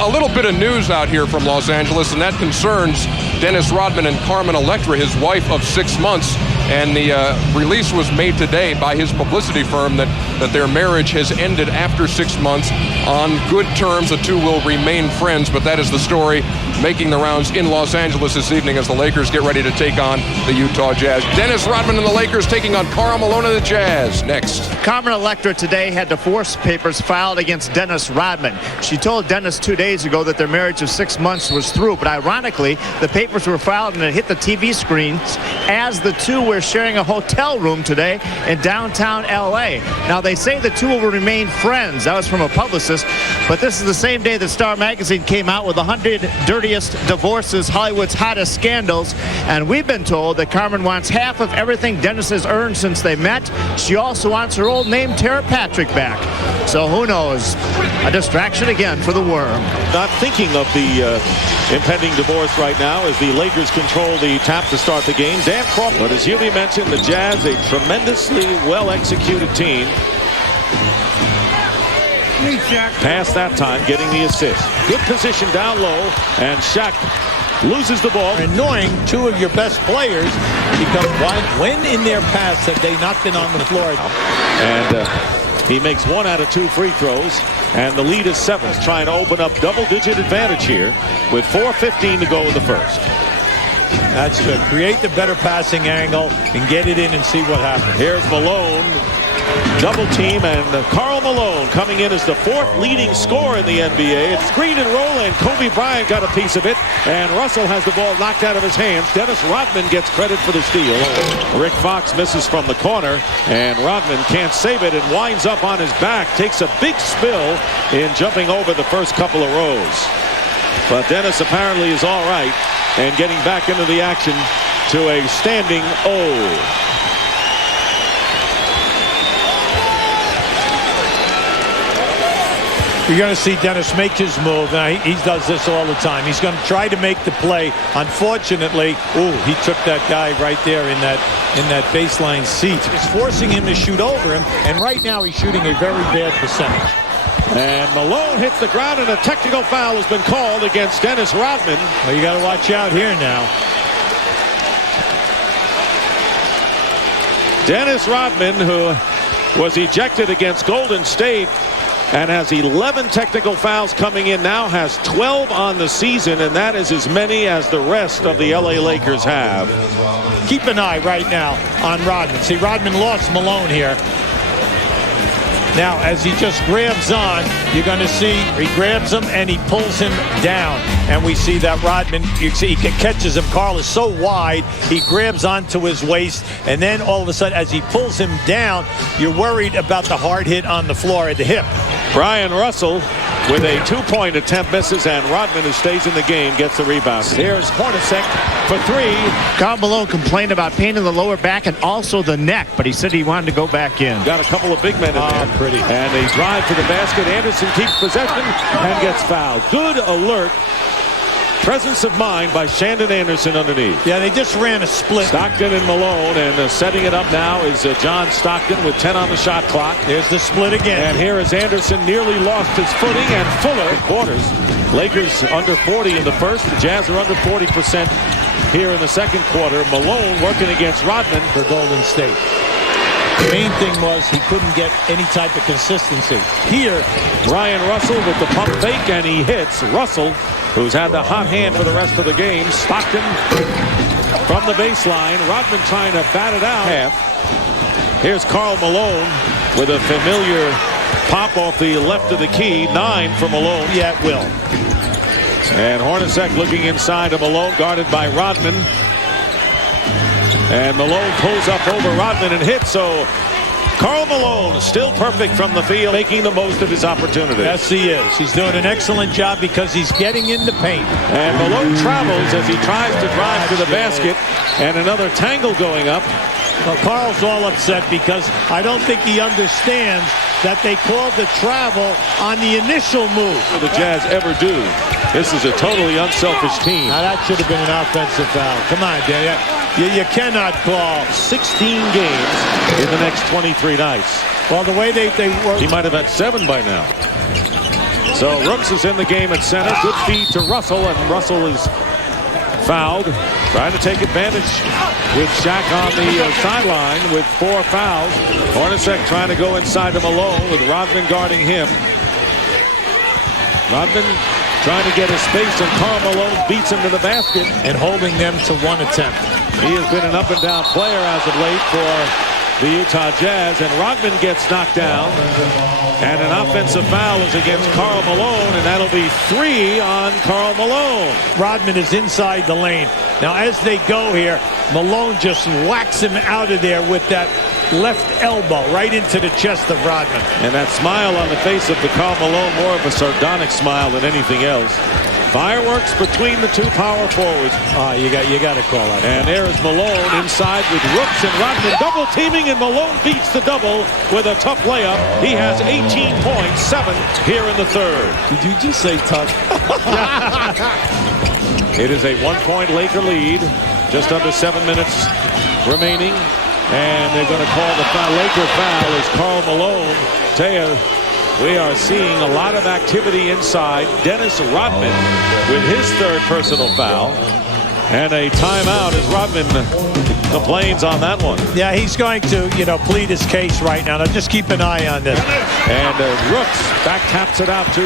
A little bit of news out here from Los Angeles, and that concerns Dennis Rodman and Carmen Electra, his wife of 6 months. And the release was made today by his publicity firm that their marriage has ended after 6 months on good terms. The two will remain friends, but that is the story making the rounds in Los Angeles this evening as the Lakers get ready to take on the Utah Jazz. Dennis Rodman and the Lakers taking on Karl Malone and the Jazz next. Carmen Electra today had divorce papers filed against Dennis Rodman. She told Dennis 2 days ago that their marriage of 6 months was through, but ironically, the papers were filed and it hit the TV screens as the two were sharing a hotel room today in downtown LA. Now they say the two will remain friends. That was from a publicist, but this is the same day that Star Magazine came out with 100 dirtiest divorces, Hollywood's hottest scandals, and we've been told that Carmen wants half of everything Dennis has earned since they met. She also wants her old name Tara Patrick back. So who knows? A distraction again for the Worm. Not thinking of the impending divorce right now as the Lakers control the tap to start the game. Dan Crawford. But as Hubie mentioned, the Jazz, a tremendously well-executed team. Past that time, getting the assist. Good position down low, and Shaq loses the ball. Annoying two of your best players because when in their past have they not been on the floor? And he makes 1 out of 2 free throws, and the lead is 7. Trying to open up double-digit advantage here with 4:15 to go in the first. That's good. Create the better passing angle and get it in and see what happens. Here's Malone. Double team, and Karl Malone coming in as the 4th leading scorer in the NBA. It's screen and roll, and Kobe Bryant got a piece of it, and Russell has the ball knocked out of his hands. Dennis Rodman gets credit for the steal. Rick Fox misses from the corner, and Rodman can't save it and winds up on his back. Takes a big spill in jumping over the first couple of rows. But Dennis apparently is all right and getting back into the action to a standing O. You're going to see Dennis make his move. Now, he does this all the time. He's going to try to make the play. Unfortunately, he took that guy right there in that baseline seat. It's forcing him to shoot over him, and right now he's shooting a very bad percentage. And Malone hits the ground, and a technical foul has been called against Dennis Rodman. Well, you got to watch out here now. Dennis Rodman, who was ejected against Golden State and has 11 technical fouls coming in, now has 12 on the season, and that is as many as the rest of the LA Lakers have. Keep an eye right now on Rodman. See, Rodman lost Malone here. Now, as he just grabs on, you're going to see he grabs him and he pulls him down. And we see that Rodman, you see, he catches him. Karl is so wide, he grabs onto his waist. And then all of a sudden, as he pulls him down, you're worried about the hard hit on the floor at the hip. Brian Russell with a 2-point attempt misses, and Rodman, who stays in the game, gets the rebound. Here's Hornacek for 3. Karl Malone complained about pain in the lower back and also the neck, but he said he wanted to go back in. Got a couple of big men in there. Pretty. And they drive to the basket. Anderson keeps possession and gets fouled. Good alert. Presence of mind by Shandon Anderson underneath. Yeah, they just ran a split. Stockton and Malone, and setting it up now is John Stockton with 10 on the shot clock. There's the split again. And here is Anderson, nearly lost his footing, and Fuller quarters. Lakers under 40 in the first. The Jazz are under 40% here in the second quarter. Malone working against Rodman for Golden State. The main thing was he couldn't get any type of consistency. Here, Brian Russell with the pump fake, and he hits. Russell, who's had the hot hand for the rest of the game. Stockton from the baseline. Rodman trying to bat it out. Here's Karl Malone with a familiar pop off the left of the key. 9 for Malone. Yeah, it will. And Hornacek looking inside of Malone, guarded by Rodman. And Malone pulls up over Rodman and hits. So Karl Malone still perfect from the field, making the most of his opportunity. Yes, he is. He's doing an excellent job because he's getting in the paint. And Malone travels as he tries to drive to the basket. And another tangle going up. Well, Karl's all upset because I don't think he understands that they called the travel on the initial move. What the Jazz ever do. This is a totally unselfish team. Now that should have been an offensive foul. Come on, Dan. You cannot call 16 games in the next 23 nights. Well, the way they work. He might have had 7 by now. So Rooks is in the game at center. Good feed to Russell, and Russell is fouled. Trying to take advantage with Shaq on the sideline with 4 fouls. Hornacek trying to go inside to Malone with Rodman guarding him. Rodman trying to get his space, and Karl Malone beats him to the basket. And holding them to 1 attempt. He has been an up and down player as of late for the Utah Jazz, and Rodman gets knocked down. And an offensive foul is against Karl Malone, and that'll be 3 on Karl Malone. Rodman is inside the lane. Now, as they go here, Malone just whacks him out of there with that left elbow right into the chest of Rodman. And that smile on the face of the Karl Malone, more of a sardonic smile than anything else. Fireworks between the 2 power forwards. You got to call that. And there is Malone inside with Rooks and Rodman double teaming, and Malone beats the double with a tough layup. He has 18 points, 7 here in the third. Did you just say tough? It is a 1-point Laker lead. Just under 7 minutes remaining. And they're going to call the foul. Laker foul is Karl Malone. Tell you, we are seeing a lot of activity inside. Dennis Rodman with his 3rd personal foul. And a timeout as Rodman complains on that one. Yeah, he's going to, plead his case right now. Now, just keep an eye on this. And Rooks back taps it out to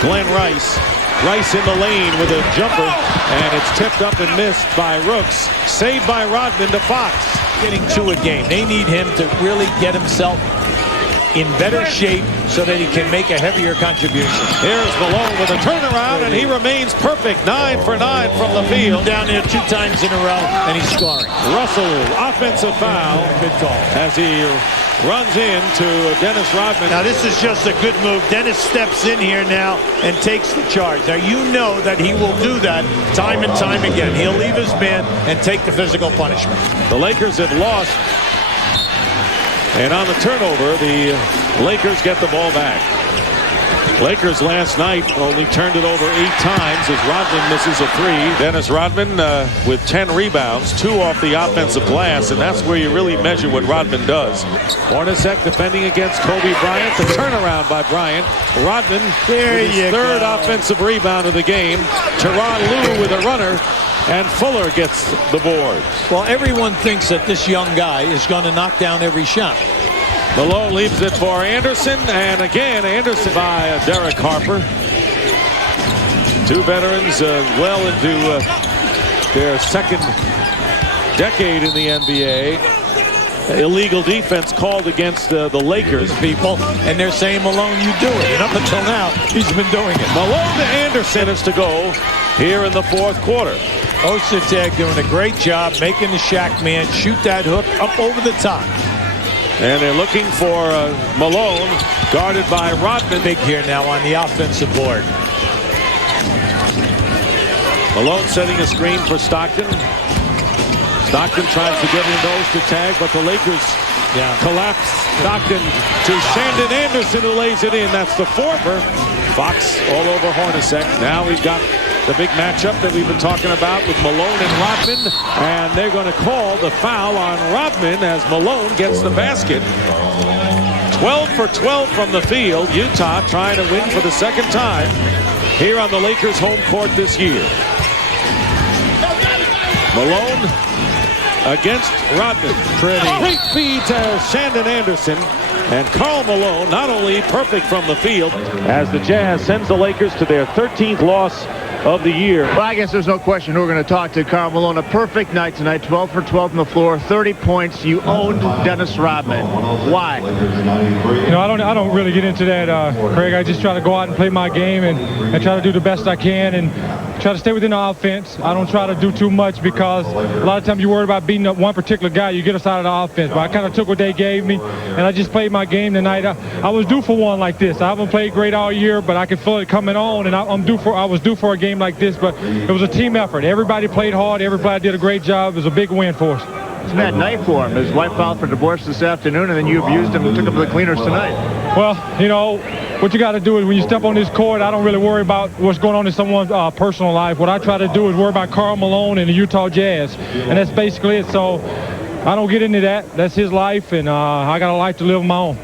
Glenn Rice. Rice in the lane with a jumper, and it's tipped up and missed by Rooks. Saved by Rodman to Fox. Getting to a game. They need him to really get himself in better shape so that he can make a heavier contribution. Here's Malone with a turnaround, and he remains perfect. 9 for 9 from the field. Down there 2 times in a row, and he's scoring. Russell, offensive foul. Good call. As he runs into Dennis Rodman. Now, this is just a good move. Dennis steps in here now and takes the charge. Now, you know that he will do that time and time again. He'll leave his man and take the physical punishment. The Lakers have lost. And on the turnover, the Lakers get the ball back. Lakers last night only turned it over 8 times as Rodman misses a 3. Dennis Rodman with 10 rebounds, 2 off the offensive glass, and that's where you really measure what Rodman does. Hornacek defending against Kobe Bryant. The turnaround by Bryant. Rodman with his 3rd offensive rebound of the game. Tyronn Lue with a runner. And Fuller gets the board. Well, everyone thinks that this young guy is going to knock down every shot. Malone leaves it for Anderson, and again Anderson by Derek Harper. 2 veterans well into their 2nd decade in the NBA. Illegal defense called against the Lakers. People, and they're saying, Malone, you do it. And up until now, he's been doing it. Malone to Anderson is to go here in the 4th quarter. Ostertag doing a great job making the Shaq man shoot that hook up over the top. And they're looking for Malone, guarded by Rodman. Big here now on the offensive board. Malone setting a screen for Stockton. Stockton tries to get into Ostertag, but the Lakers collapse Stockton to Shandon Anderson, who lays it in. That's the 4-er. Fox all over Hornacek. Now we've got the big matchup that we've been talking about with Malone and Rodman, and they're going to call the foul on Rodman as Malone gets the basket. 12 for 12 from the field. Utah trying to win for the 2nd time here on the Lakers' home court this year. Malone against Rodman. Great feed to Shandon Anderson. And Karl Malone not only perfect from the field as the Jazz sends the Lakers to their 13th loss of the year. Well, I guess there's no question we're going to talk to Karl Malone. A perfect night tonight, 12 for 12 from the floor, 30 points. You owned Dennis Rodman. Why? I don't really get into that, Craig. I just try to go out and play my game and try to do the best I can and try to stay within the offense. I don't try to do too much because a lot of times you worry about beating up one particular guy, you get us out of the offense. But I kind of took what they gave me, and I just played my game tonight. I was due for one like this. I haven't played great all year, but I can feel it coming on, and I was due for a game like this, but it was a team effort. Everybody played hard. Everybody did a great job. It was a big win for us. It's a bad night for him. His wife filed for divorce this afternoon, and then you abused him and took him to the cleaners tonight. Well, what you got to do is when you step on this court, I don't really worry about what's going on in someone's personal life. What I try to do is worry about Karl Malone and the Utah Jazz, and that's basically it. So I don't get into that. That's his life, and I got a life to live of my own.